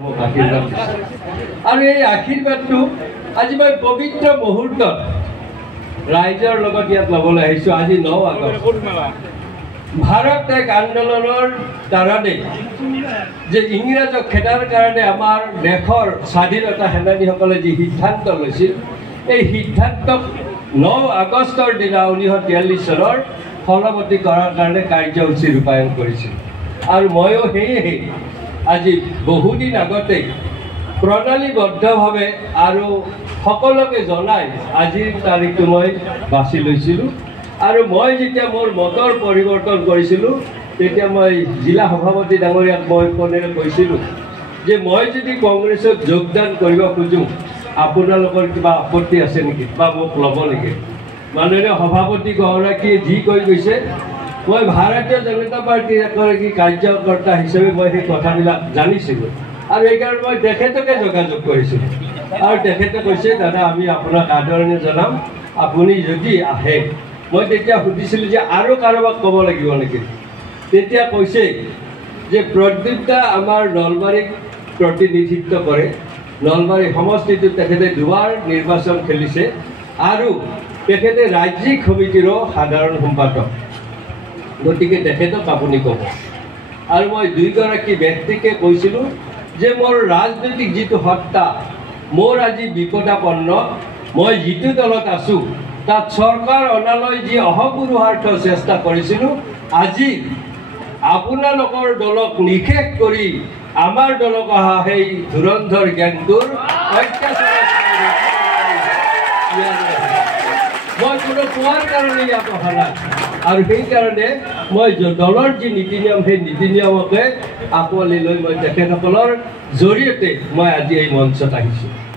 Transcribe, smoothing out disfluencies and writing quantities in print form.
আৰু এই আশীৰ্বাদটো আজি মই পবিত্ৰ মুহূৰ্তত ৰাইজৰ লগত ইয়াত ল'বলৈ আহিছোঁ। আজি 9 আগষ্ট ভাৰত এক আন্দোলনৰ কাৰণে যে ইংৰাজক খেদাৰ কাৰণে আমাৰ দেশৰ স্বাধীনতা সেনানীসকলে যি সিদ্ধান্ত লৈছিল, এই সিদ্ধান্তক 9 আগষ্টৰ দিনা 1943 চনৰ ফলৱতী কৰাৰ কাৰণে কাৰ্যসূচী ৰূপায়ণ কৰিছিল। আৰু ময়ো সেয়েহে আজি বহুদিন আগতে প্ৰণালীবদ্ধভাৱে আৰু সকলোকে জনাই আজিৰ তাৰিখটো মই বাছি লৈছিলোঁ। আৰু মই যেতিয়া মোৰ মতৰ পৰিৱৰ্তন কৰিছিলোঁ, তেতিয়া মই জিলা সভাপতি ডাঙৰীয়াক মই ফোনেৰে কৈছিলোঁ যে মই যদি কংগ্ৰেছত যোগদান কৰিব খোজোঁ, আপোনালোকৰ কিবা আপত্তি আছে নেকি বা মোক ল'ব নেকি? মাননীয় সভাপতি গৰাকীয়ে যি কৈ গৈছে, মই ভাৰতীয় জনতা পাৰ্টীৰ এগৰাকী কাৰ্যকৰ্তা হিচাপে মই সেই কথাবিলাক জানিছিলোঁ। আৰু এইকাৰণে মই তেখেতকে যোগাযোগ কৰিছিলোঁ। আৰু তেখেতে কৈছে, দাদা আমি আপোনাক আদৰণি জনাম, আপুনি যদি আহে। মই তেতিয়া সুধিছিলোঁ যে আৰু কাৰোবাক ক'ব লাগিব নেকি? তেতিয়া কৈছে যে প্ৰদ্যুৎ দা আমাৰ নলবাৰীক প্ৰতিনিধিত্ব কৰে, নলবাৰী সমষ্টিটোত তেখেতে 2বাৰ নিৰ্বাচন খেলিছে আৰু তেখেতে ৰাজ্যিক সমিতিৰো সাধাৰণ সম্পাদক, গতিকে তেখেতক আপুনি ক'ব। আৰু মই দুয়োগৰাকী ব্যক্তিকে কৈছিলোঁ যে মোৰ ৰাজনৈতিক যিটো সত্তা, মোৰ আজি বিপদাপন্ন, মই যিটো দলত আছোঁ তাত চৰকাৰ অনালৈ যি অহপুৰুষাৰ্থ চেষ্টা কৰিছিলোঁ, আজি আপোনালোকৰ দলক নিষেধ কৰি আমাৰ দলক অহা সেই ধুৰন্ধৰ গেংটোৰ অত্যাচাৰ মই কোনো কোৱাৰ কাৰণে ইয়াত অহা নাই। আৰু সেইকাৰণে মই দলৰ যি নীতি নিয়ম, সেই নীতি নিয়মকে আঁকোৱালি লৈ মই তেখেতসকলৰ জৰিয়তে মই আজি এই মঞ্চত আহিছোঁ।